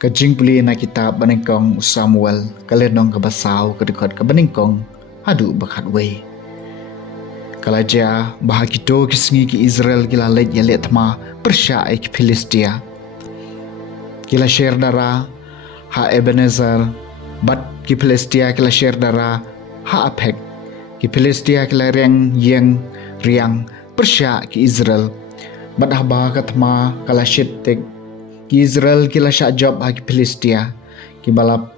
Kajing puli na kitab banengkong Samuel kalenong kabasaw kadikot kabanengkong hadu bakat way. Kalaja bahakito kisngi ki Israel gila leit yalet ma persya ki Filistia. Kila share dara ha Ebenezer bat ki Filistia kila share dara ha Apek ki Filistia kila riang persya ki Israel bat ha bahakat ma kala shittek ki Israel kila syak job haki Filistia ki balap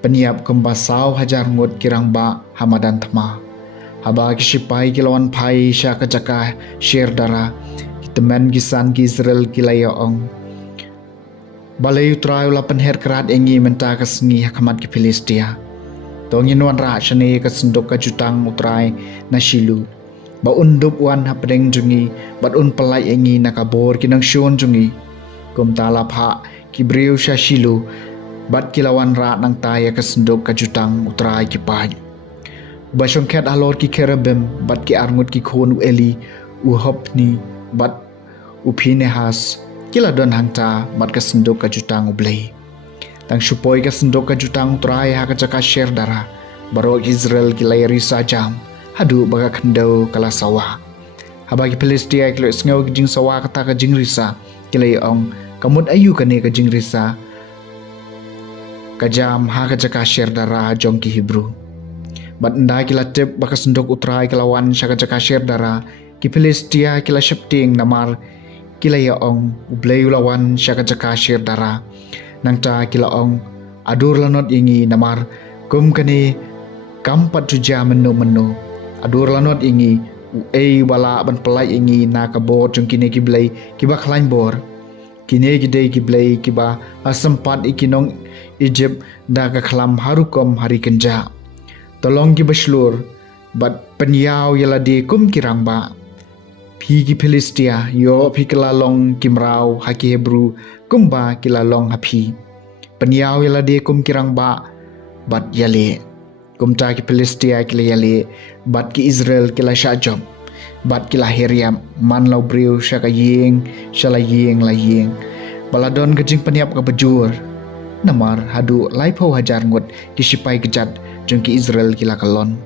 peniap kembasau hajar ngut kirang ba hamadan tama haba ki sipai kilawan pai syak kajaka share dara ki temen gisan ki Israel kila yaong balai utrai ula penher kerat engi menta kasngi hakamat ki Filistia tongin wan ra shane kasendok kajutang utrai na Shilu ba undup wan hapdeng jungi bat un pelai engi nakabor kinang shon jungi kum talap ha kibriu sya Shilu bat kilawan ra nang taya kasendok kajutang utrai ki pai basong ket alor ki kerabem bat ki arngut ki khon u Eli u Hopni bat u Pinehas kila don hangta bat kasendok kajutang u Blei tang supoi kasendok kajutang utrai ha kajaka share dara baro Israel kila risa jam hadu baga kendau kala sawah habagi Filistia kilo sngau kijing sawah kata kajing risa kila ong kamut ayu kane kajing risa kajam ha kajaka share dara jong ki Hebrew bat nda kila tip bakas ndok utrai kilawan syaka jaka share dara ki Filistia kila shepting namar kila ya ong ublay ulawan syaka jaka share dara nangta kila ong adur lanot ingi namar kum kane kampat tuja menu adur lanot ingi wala ban pelai ingi na kabor jong kine ki blay ki baklain bor kine gidei giblei kiba asempat ikinong Egypt daga khalam harukom hari kenja tolong ki baslur bat penyau yala de kum kirangba phi ki Filistia yo phi kilalong kimrau haki Hebrew kumba kilalong hapi penyau yala de kum kirangba bat yale kumta ki Filistia kila yale bat ki Israel kila syajom bat kila heriam man lau briu syaka yeng syala yeng la yeng baladon kejing peniap ka bejur namar hadu laipo hajar ngut kisipai kejat jong ki Israel kila kalon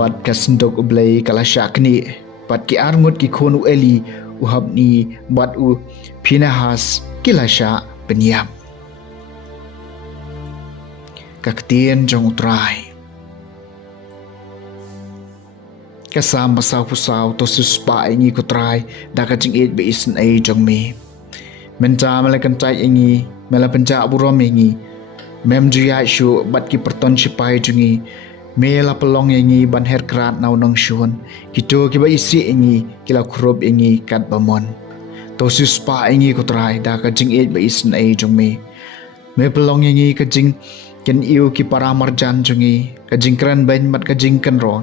bat kasendok ublay kala syakni bat ki arngut ki khon u Eli u Hopni bat u Pinehas kila syak peniap kaktien jong utrai kasam pasau pusau to suspa ingi kutrai da kajing it be isen ai jong me menta melakan tai ingi mela penja burom ingi mem jia shu bat ki perton sipai jungi mela pelong ingi ban her krat nau nong shun kito ki ba isi ingi kila khurob ingi kat bamon to suspa ingi kutrai da kajing it be isen ai jong me pelong ingi kajing ken iu ki para marjan jungi kajing kran ban mat kajing kan ro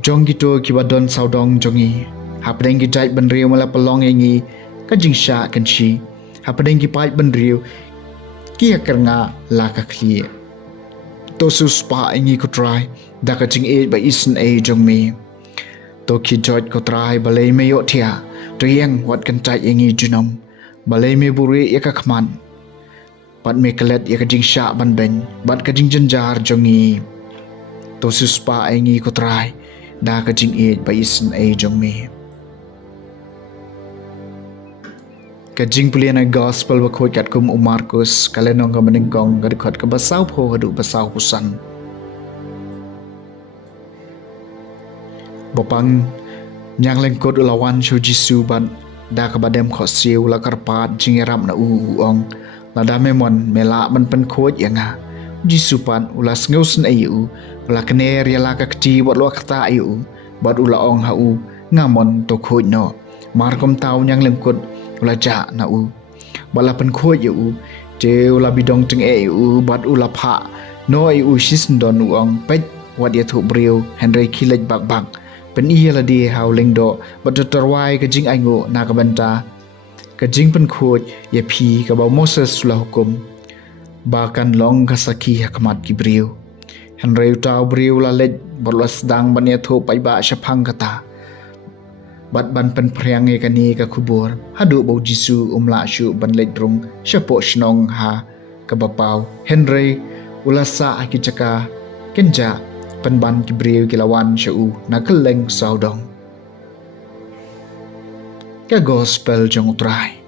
jong gitu kibadon saudong jongi hapdeng ki jai benriu mala pelong ingi kajing sya kanshi hapdeng ki pai benriu ki akarnga la ka khli to suspa ingi ko try da kajing e ba isen e jong me to ki jot ko try balai me yo thia to yang wat kan tai ingi junom balai me buri ya ka khman pat me kelet ya kajing sya ban ben bat kajing jenjar jongi to suspa ingi ko try da kajing it ba isen ai jong me kajing pulian gospel bakot kat kum Markus kalenong ka menengkong gadikot ka basaw po hadu basaw pusan bapang Nyang lengkot ulawan shu Jisu ban da kabadem kho siu la karpat jingeram na ong la da memon mela ban pen khoj yanga Jisu pan ulas ngeusen ayu ula kner ya la ka kti bot lo kata ayu bot ula ong ha u ngamon to khoj no mar kom tau nyang lengkot ula ja na bala pen khoj yu je ula bidong teng ayu bot ula pha no ayu shisn don ong pet wat ya thu brio Henry kilej bak bak pen iya la di howling do but terwai ke jing aingo na ka banta ke jing pen khoj ya phi ka ba Moses la hukum bahkan long ka saki hakmat ki brio Henry tau brio la lej bolos dang ban ya thu pai ba shapang kata bat ban pen priang e kani ka kubur hadu bau Jisu la shu ban lej rung shapo shnong ha ka bapau Henry ulasa akicaka kenja penban kibriu kilawan syau na keleng saudong. Ka gospel jong utrai.